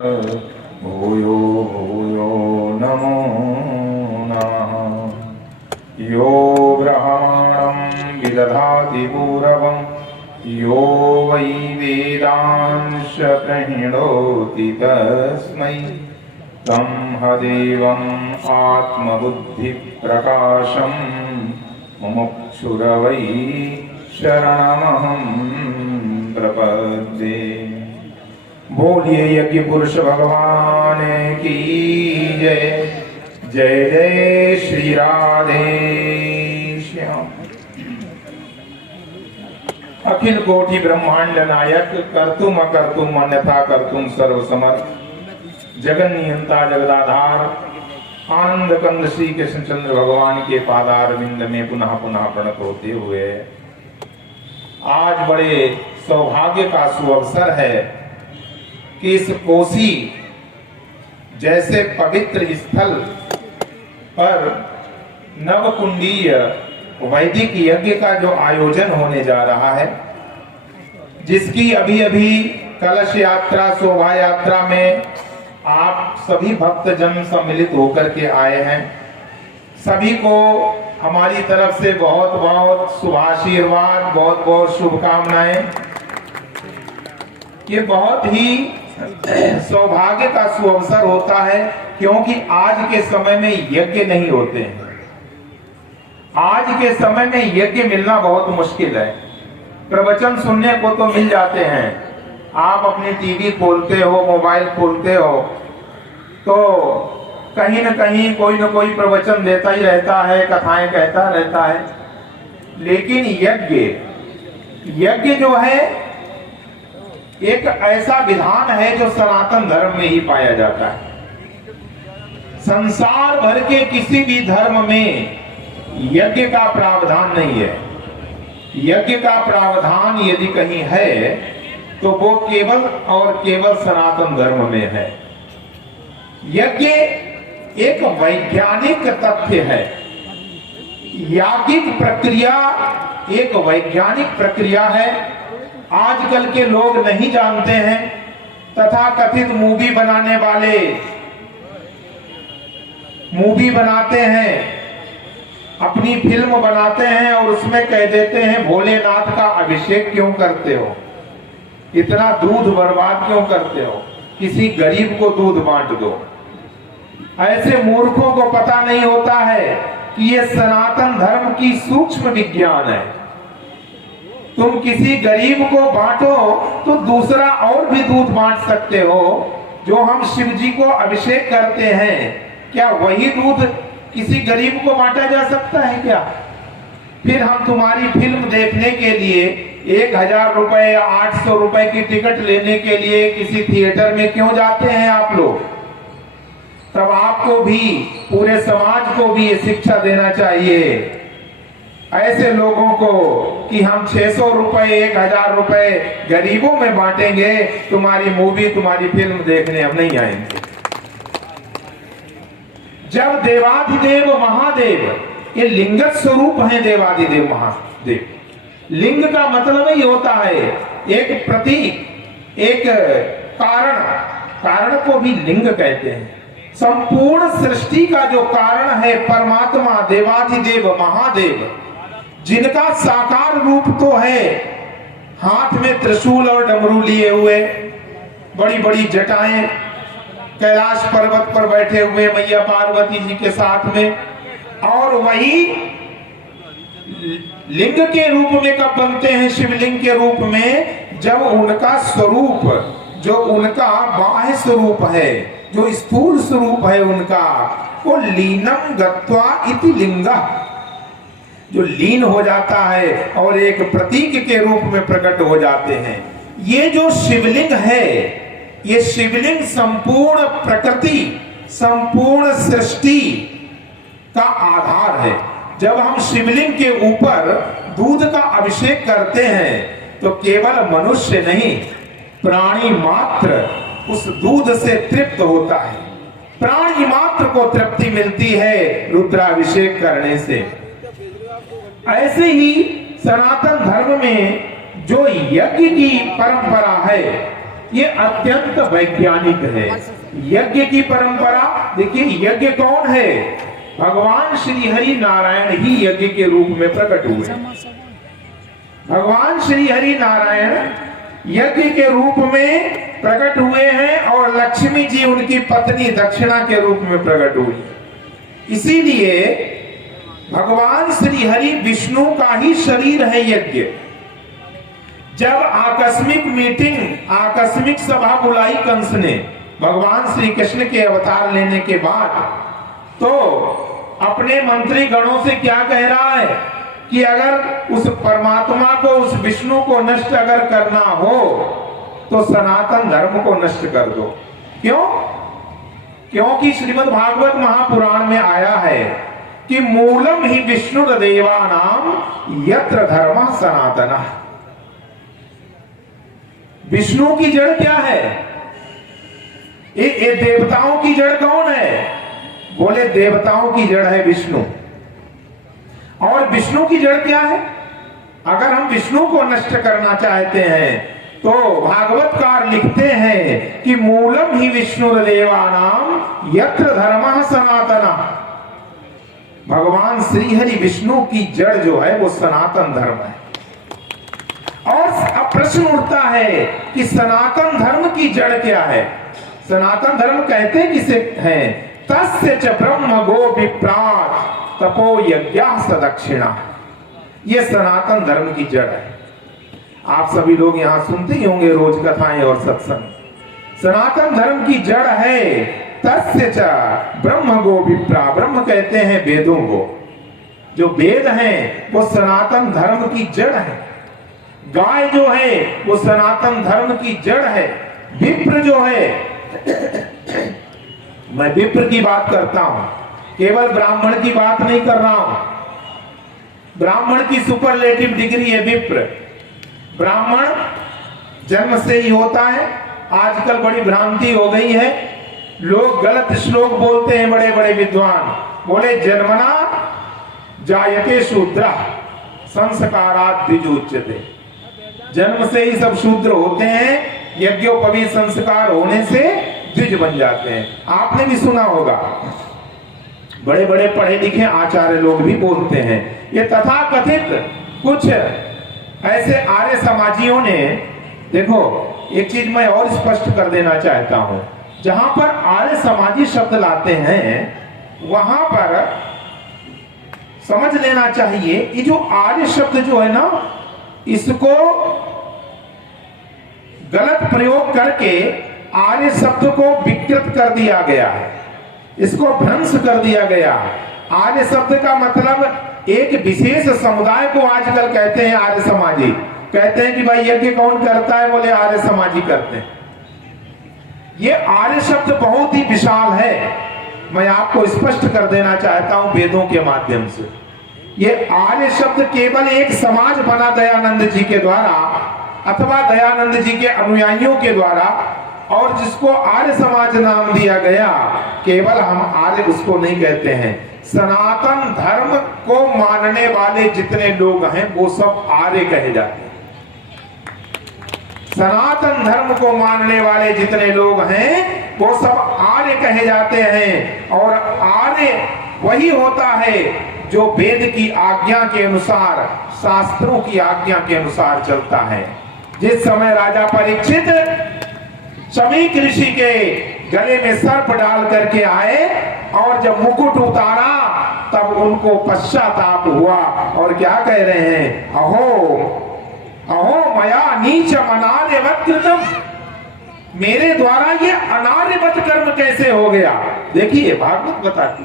भूयो भूयो नमो नमः। यो ब्रह्माणं विदधाति पूर्वं यो वै वेदांश प्रणोति तस्मै ब्रह्मदेवम् आत्मबुद्धिप्रकाशं मुमुक्षुरवै शरणमहं प्रपद्ये। बोलिए यज्ञ पुरुष भगवान की जय। जय जय श्री राधे श्याम। अखिल कोटि ब्रह्मांड नायक कर्तुम अकर्तुम अन्यथा कर्तुम सर्व समर्थ जगन नियंता जगदाधार आनंद कंद श्री कृष्णचंद्र भगवान के पादारविंद में पुनः पुनः प्रणत होते हुए आज बड़े सौभाग्य का सुअवसर है कि इस कोसी जैसे पवित्र स्थल पर नवकुंडीय वैदिक यज्ञ का जो आयोजन होने जा रहा है, जिसकी अभी अभी कलश यात्रा शोभा यात्रा में आप सभी भक्तजन सम्मिलित होकर के आए हैं। सभी को हमारी तरफ से बहुत बहुत शुभाशीर्वाद, बहुत बहुत शुभकामनाएं। ये बहुत ही सौभाग्य का सुअवसर होता है, क्योंकि आज के समय में यज्ञ नहीं होते हैं। आज के समय में यज्ञ मिलना बहुत मुश्किल है। प्रवचन सुनने को तो मिल जाते हैं। आप अपनी टीवी खोलते हो, मोबाइल खोलते हो, तो कहीं न कहीं कोई न कोई प्रवचन देता ही रहता है, कथाएं कहता रहता है। लेकिन यज्ञ जो है एक ऐसा विधान है जो सनातन धर्म में ही पाया जाता है। संसार भर के किसी भी धर्म में यज्ञ का प्रावधान नहीं है। यज्ञ का प्रावधान यदि कहीं है तो वो केवल और केवल सनातन धर्म में है। यज्ञ एक वैज्ञानिक तथ्य है। याज्ञिक प्रक्रिया एक वैज्ञानिक प्रक्रिया है। आजकल के लोग नहीं जानते हैं। तथा कथित मूवी बनाने वाले मूवी बनाते हैं, अपनी फिल्म बनाते हैं और उसमें कह देते हैं भोलेनाथ का अभिषेक क्यों करते हो, इतना दूध बर्बाद क्यों करते हो, किसी गरीब को दूध बांट दो। ऐसे मूर्खों को पता नहीं होता है कि ये सनातन धर्म की सूक्ष्म विज्ञान है। तुम किसी गरीब को बांटो तो दूसरा और भी दूध बांट सकते हो। जो हम शिव जी को अभिषेक करते हैं, क्या वही दूध किसी गरीब को बांटा जा सकता है क्या? फिर हम तुम्हारी फिल्म देखने के लिए 1000 रुपए या 800 रुपए की टिकट लेने के लिए किसी थिएटर में क्यों जाते हैं आप लोग? तब आपको भी, पूरे समाज को भी ये शिक्षा देना चाहिए ऐसे लोगों को कि हम 600 रुपए 1000 रुपए गरीबों में बांटेंगे, तुम्हारी मूवी तुम्हारी फिल्म देखने हम नहीं आएंगे। जब देवाधिदेव महादेव, ये लिंगत स्वरूप है देवाधिदेव महादेव। लिंग का मतलब ही होता है एक प्रतीक, एक कारण। कारण को भी लिंग कहते हैं। संपूर्ण सृष्टि का जो कारण है परमात्मा देवाधिदेव महादेव, जिनका साकार रूप तो है हाथ में त्रिशूल और डमरू लिए हुए, बड़ी बड़ी जटाएं, कैलाश पर्वत पर बैठे हुए मैया पार्वती जी के साथ में, और वही लिंग के रूप में कब बनते हैं? शिवलिंग के रूप में, जब उनका स्वरूप, जो उनका बाह्य स्वरूप है, जो स्थूल स्वरूप है उनका, वो लीनम गत्वा इति लिंगा, जो लीन हो जाता है और एक प्रतीक के रूप में प्रकट हो जाते हैं। ये जो शिवलिंग है, ये शिवलिंग संपूर्ण प्रकृति, संपूर्ण सृष्टि का आधार है। जब हम शिवलिंग के ऊपर दूध का अभिषेक करते हैं तो केवल मनुष्य नहीं, प्राणी मात्र उस दूध से तृप्त होता है। प्राणी मात्र को तृप्ति मिलती है रुद्राभिषेक करने से। ऐसे ही सनातन धर्म में जो यज्ञ की परंपरा है, ये अत्यंत वैज्ञानिक है। यज्ञ की परंपरा देखिए, यज्ञ कौन है? भगवान श्री हरि नारायण ही यज्ञ के रूप में प्रकट हुए। भगवान श्री हरि नारायण यज्ञ के रूप में प्रकट हुए हैं और लक्ष्मी जी उनकी पत्नी दक्षिणा के रूप में प्रकट हुई। इसीलिए भगवान श्री हरि विष्णु का ही शरीर है यज्ञ। जब आकस्मिक मीटिंग, आकस्मिक सभा बुलाई कंस ने भगवान श्री कृष्ण के अवतार लेने के बाद, तो अपने मंत्री गणों से क्या कह रहा है कि अगर उस परमात्मा को, उस विष्णु को नष्ट अगर करना हो तो सनातन धर्म को नष्ट कर दो। क्यों? क्योंकि श्रीमद् भागवत महापुराण में आया है कि मूलम ही विष्णुर्देवानाम यत्र धर्मः सनातनः। विष्णु की जड़ क्या है? ये देवताओं की जड़ कौन है? बोले देवताओं की जड़ है विष्णु। और विष्णु की जड़ क्या है? अगर हम विष्णु को नष्ट करना चाहते हैं तो भागवतकार लिखते हैं कि मूलम ही विष्णुर्देवानाम यत्र धर्मः सनातनः। भगवान श्री हरि विष्णु की जड़ जो है वो सनातन धर्म है। और अब प्रश्न उठता है कि सनातन धर्म की जड़ क्या है? सनातन धर्म कहते किसे हैं? तस्य च ब्रह्म गो विप्राट तपो यज्ञः सदक्षिणा। ये सनातन धर्म की जड़ है। आप सभी लोग यहां सुनते ही होंगे रोज कथाएं और सत्संग। सनातन धर्म की जड़ है तस्य च ब्रह्म गो विप्रा। ब्रह्म कहते हैं वेदों को। जो वेद हैं वो सनातन धर्म की जड़ है। गाय जो है वो सनातन धर्म की जड़ है। विप्र जो है, मैं विप्र की बात करता हूं, केवल ब्राह्मण की बात नहीं कर रहा हूं। ब्राह्मण की सुपरलेटिव डिग्री है विप्र। ब्राह्मण जन्म से ही होता है। आजकल बड़ी भ्रांति हो गई है, लोग गलत श्लोक बोलते हैं। बड़े बड़े विद्वान बोले जन्मना जायते शूद्र संस्कारात् द्विजुच्यते। जन्म से ही सब शूद्र होते हैं, यज्ञोपवीत संस्कार होने से द्विज बन जाते हैं। आपने भी सुना होगा, बड़े बड़े पढ़े लिखे आचार्य लोग भी बोलते हैं। ये तथाकथित कुछ ऐसे आर्य समाजियों ने, देखो एक चीज मैं और स्पष्ट कर देना चाहता हूं, जहां पर आर्य समाजी शब्द लाते हैं वहां पर समझ लेना चाहिए ये जो आर्य शब्द जो है ना, इसको गलत प्रयोग करके आर्य शब्द को विकृत कर दिया गया है, इसको भ्रंश कर दिया गया। आर्य शब्द का मतलब एक विशेष समुदाय को आजकल कहते हैं आर्य समाजी। कहते हैं कि भाई यज्ञ कौन करता है? बोले आर्य समाजी करते हैं। ये आर्य शब्द बहुत ही विशाल है। मैं आपको स्पष्ट कर देना चाहता हूं वेदों के माध्यम से। ये आर्य शब्द केवल एक समाज बना दयानंद जी के द्वारा अथवा दयानंद जी के अनुयायियों के द्वारा, और जिसको आर्य समाज नाम दिया गया, केवल हम आर्य उसको नहीं कहते हैं। सनातन धर्म को मानने वाले जितने लोग हैं वो सब आर्य कहे जाते हैं। सनातन धर्म को मानने वाले जितने लोग हैं वो सब आर्य कहे जाते हैं। और आर्य वही होता है जो वेद की आज्ञा के अनुसार, शास्त्रों की आज्ञा के अनुसार चलता है। जिस समय राजा परीक्षित शमीक ऋषि के गले में सर्प डाल करके आए और जब मुकुट उतारा तब उनको पश्चाताप हुआ और क्या कह रहे हैं? अहो अहो मया नीच अनार्यवत कृतम। मेरे द्वारा ये अनार्यवत कर्म कैसे हो गया? देखिए भागवत बताती,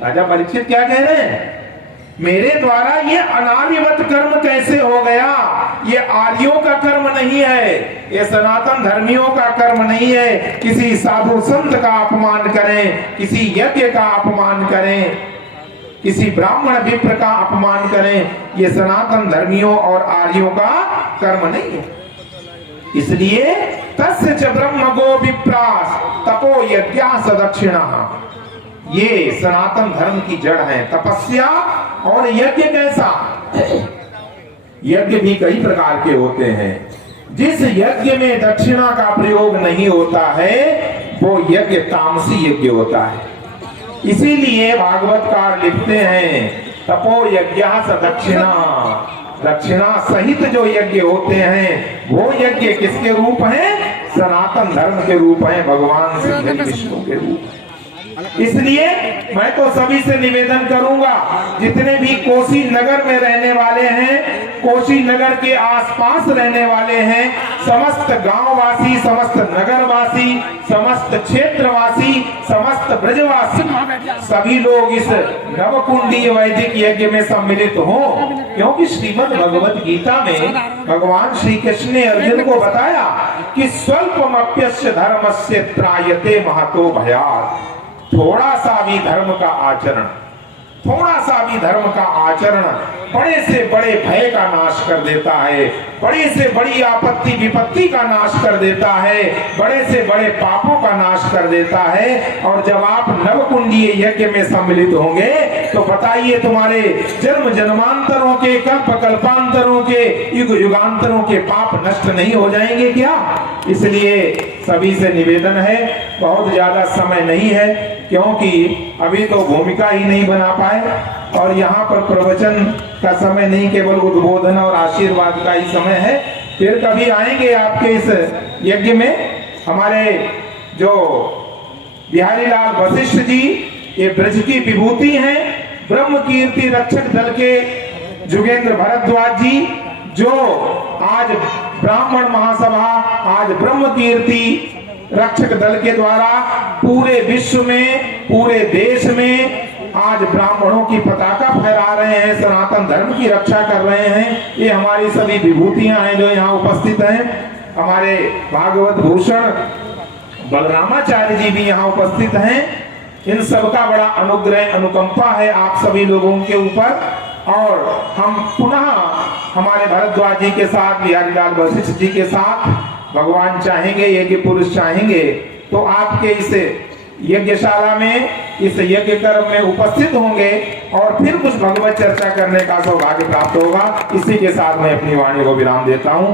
राजा परीक्षित क्या कह रहे हैं? मेरे द्वारा ये अनार्यवत कर्म कैसे हो गया? ये आर्यों का कर्म नहीं है, ये सनातन धर्मियों का कर्म नहीं है। किसी साधु संत का अपमान करें, किसी यज्ञ का अपमान करें, किसी ब्राह्मण विप्र का अपमान करें, ये सनातन धर्मियों और आर्यों का कर्म नहीं है। इसलिए तस्य च ब्रह्म गो विप्रास तपो यज्ञः सदक्षिणः। ये सनातन धर्म की जड़ है, तपस्या। और यज्ञ कैसा? यज्ञ भी कई प्रकार के होते हैं। जिस यज्ञ में दक्षिणा का प्रयोग नहीं होता है वो यज्ञ तामसी यज्ञ होता है। इसीलिए भागवतकार लिखते हैं तपो यज्ञ स दक्षिणा, दक्षिणा सहित जो यज्ञ होते हैं वो यज्ञ किसके रूप हैं? सनातन धर्म के रूप हैं, भगवान श्री विष्णु के रूप। इसलिए मैं तो सभी से निवेदन करूंगा, जितने भी कोसी नगर में रहने वाले हैं, कोसी नगर के आसपास रहने वाले हैं, समस्त गांववासी, समस्त नगरवासी, समस्त क्षेत्रवासी, समस्त ब्रजवासी, सभी लोग इस नवकुंडीय वैदिक यज्ञ में सम्मिलित हों, क्योंकि श्रीमद् भगवत गीता में भगवान श्री कृष्ण ने अर्जुन को बताया कि स्वल्पमप्यस्य धर्मस्य त्रायते महतो भयात्। थोड़ा सा भी धर्म का आचरण, थोड़ा सा भी धर्म का आचरण बड़े से बड़े भय का नाश कर देता है, बड़े से बड़ी आपत्ति विपत्ति का नाश कर देता है, बड़े से बड़े पापों का नाश कर देता है। और जब आप नवकुंडीय यज्ञ में सम्मिलित होंगे तो बताइए तुम्हारे जन्म जन्मांतरों के, कल्प कल्पांतरों के, युग युगांतरों के पाप नष्ट नहीं हो जाएंगे क्या? इसलिए सभी से निवेदन है, बहुत ज्यादा समय नहीं है क्योंकि अभी तो भूमिका ही नहीं बना पाए और यहाँ पर प्रवचन का समय नहीं, केवल उद्बोधन और आशीर्वाद का ही समय है। फिर कभी आएंगे आपके इस यज्ञ में। हमारे जो बिहारी लाल वशिष्ठ जी ये ब्रज की विभूति हैं, ब्रह्म कीर्ति रक्षक दल के जुगेंद्र भरद्वाज जी, जो आज ब्राह्मण महासभा, आज ब्रह्म कीर्ति रक्षक दल के द्वारा पूरे विश्व में, पूरे देश में आज ब्राह्मणों की पताका फहरा रहे हैं, सनातन धर्म की रक्षा कर रहे हैं। ये हमारी सभी विभूतियां हैं जो यहाँ उपस्थित हैं। हमारे भागवत भूषण बलरामाचार्य जी भी यहाँ उपस्थित हैं। इन सबका बड़ा अनुग्रह अनुकंपा है आप सभी लोगों के ऊपर। और हम पुनः हमारे भरद्वाज जी के साथ, बिहारी लाल वशिष्ठ जी के साथ भगवान चाहेंगे, यज्ञ पुरुष चाहेंगे तो आपके इस यज्ञशाला में, इस यज्ञ कर्म में उपस्थित होंगे और फिर कुछ भगवत चर्चा करने का सौभाग्य प्राप्त होगा। इसी के साथ मैं अपनी वाणी को विराम देता हूँ।